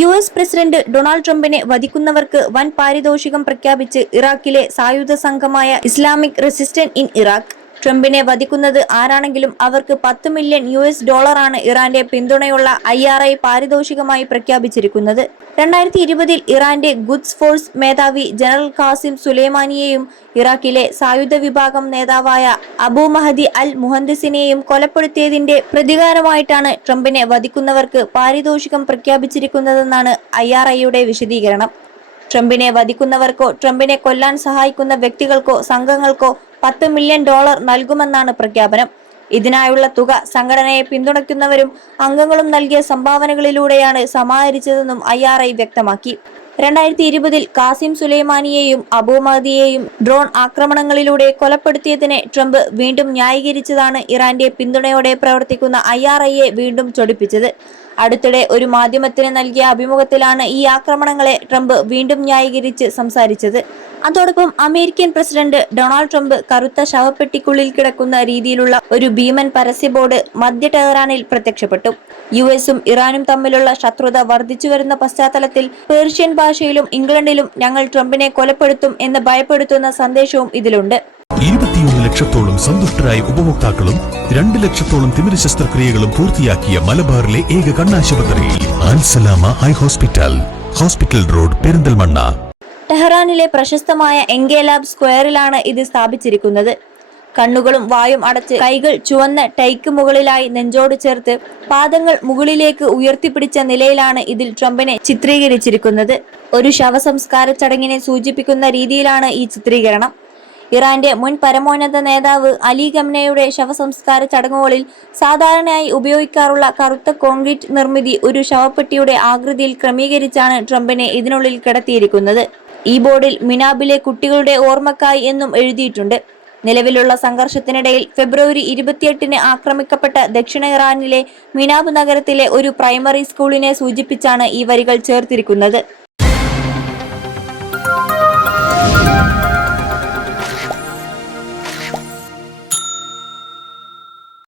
US president Donald ട്രംപിനെ വധിക്കുന്നവർക്ക് വൻ പാരിതോഷികം പ്രഖ്യാപിച്ച് ഇറാഖിലെ സായുധ സംഘമായ ഇസ്ലാമിക് റെസിസ്റ്റൻസ് ഇൻ ഇറാഖ്. ട്രംപിനെ വധിക്കുന്നത് ആരാണെങ്കിലും അവർക്ക് $10 മില്യൺ ആണ് ഇറാന്റെ പിന്തുണയുള്ള IRI പാരിതോഷികമായി പ്രഖ്യാപിച്ചിരിക്കുന്നത്. 2020 ഇറാന്റെ ഖുദ്സ് ഫോഴ്സ് മേധാവി ജനറൽ ഖാസിം സുലൈമാനിയെയും ഇറാഖിലെ സായുധ വിഭാഗം നേതാവായ അബു മഹദി അൽ മുഹന്ദിസിനെയും കൊലപ്പെടുത്തിയതിന്റെ പ്രതികാരമായിട്ടാണ് ട്രംപിനെ വധിക്കുന്നവർക്ക് പാരിതോഷികം പ്രഖ്യാപിച്ചിരിക്കുന്നതെന്നാണ് IRIയുടെ വിശദീകരണം. ട്രംപിനെ വധിക്കുന്നവർക്കോ ട്രംപിനെ കൊല്ലാൻ സഹായിക്കുന്ന വ്യക്തികൾക്കോ സംഘങ്ങൾക്കോ $10 മില്യൺ നൽകുമെന്നാണ് പ്രഖ്യാപനം. ഇതിനായുള്ള തുക സംഘടനയെ പിന്തുണയ്ക്കുന്നവരും അംഗങ്ങളും നൽകിയ സംഭാവനകളിലൂടെയാണ് സമാഹരിച്ചതെന്നും IRI വ്യക്തമാക്കി. 2020 കാസിം സുലൈമാനിയെയും അബു മഹദിയെയും ഡ്രോൺ ആക്രമണങ്ങളിലൂടെ കൊലപ്പെടുത്തിയതിനെ ട്രംപ് വീണ്ടും ന്യായീകരിച്ചതാണ് ഇറാന്റെ പിന്തുണയോടെ പ്രവർത്തിക്കുന്ന IRIയെ വീണ്ടും ചൊടിപ്പിച്ചത്. അടുത്തിടെ ഒരു മാധ്യമത്തിന് നൽകിയ അഭിമുഖത്തിലാണ് ഈ ആക്രമണങ്ങളെ ട്രംപ് വീണ്ടും ന്യായീകരിച്ച് സംസാരിച്ചത്. അതോടൊപ്പം അമേരിക്കൻ പ്രസിഡന്റ് ഡൊണാൾഡ് ട്രംപ് കറുത്ത ശവപ്പെട്ടിക്കുള്ളിൽ കിടക്കുന്ന രീതിയിലുള്ള ഒരു ഭീമൻ പരസ്യ ബോർഡ് മധ്യ ടെഹ്റാനിൽ പ്രത്യക്ഷപ്പെട്ടു. യുഎസും ഇറാനും തമ്മിലുള്ള ശത്രുത വർദ്ധിച്ചുവരുന്ന പശ്ചാത്തലത്തിൽ പേർഷ്യൻ ഭാഷയിലും ഇംഗ്ലണ്ടിലും ഞങ്ങൾ ട്രംപിനെ കൊലപ്പെടുത്തും എന്ന് ഭയപ്പെടുത്തുന്ന സന്ദേശവും ഇതിലുണ്ട്. 21 ലക്ഷത്തോളം സന്തുഷ്ടരായ ഉപഭോക്താക്കളും 2 ലക്ഷത്തോളം തിമിര ശസ്ത്രക്രിയകളും പൂർത്തിയാക്കിയ മലബാറിലെ ഏക കണ്ണാശുപത്രി Alsalama eye hospital, hospital road, Perinthalmanna. ടെഹ്റാനിലെ പ്രശസ്തമായ എൻഗേലാബ് സ്ക്വയറിലാണ് ഇത് സ്ഥാപിച്ചിരിക്കുന്നത്. കണ്ണുകളും വായും അടച്ച് കൈകൾ ചുവന്ന ടൈക്ക് മുകളിലായി നെഞ്ചോട് ചേർത്ത് പാദങ്ങൾ മുകളിലേക്ക് ഉയർത്തിപ്പിടിച്ച നിലയിലാണ് ഇതിൽ ട്രംപിനെ ചിത്രീകരിച്ചിരിക്കുന്നത്. ഒരു ശവസംസ്കാര ചടങ്ങിനെ സൂചിപ്പിക്കുന്ന രീതിയിലാണ് ഈ ചിത്രീകരണം. ഇറാന്റെ മുൻ പരമോന്നത നേതാവ് അലി ഖമനയുടെ ശവസംസ്കാര ചടങ്ങുകളിൽ സാധാരണയായി ഉപയോഗിക്കാറുള്ള കറുത്ത കോൺക്രീറ്റ് നിർമ്മിതി ഒരു ശവപ്പെട്ടിയുടെ ആകൃതിയിൽ ക്രമീകരിച്ചാണ് ട്രംപിനെ ഇതിനുള്ളിൽ കിടത്തിയിരിക്കുന്നത്. ഈ ബോർഡിൽ മിനാബിലെ കുട്ടികളുടെ ഓർമ്മക്കായി എന്നും എഴുതിയിട്ടുണ്ട്. നിലവിലുള്ള സംഘർഷത്തിനിടയിൽ ഫെബ്രുവരി 28 ആക്രമിക്കപ്പെട്ട ദക്ഷിണ ഇറാനിലെ മിനാബ് നഗരത്തിലെ ഒരു പ്രൈമറി സ്കൂളിനെ സൂചിപ്പിച്ചാണ് ഈ വരികൾ ചേർത്തിരിക്കുന്നത്.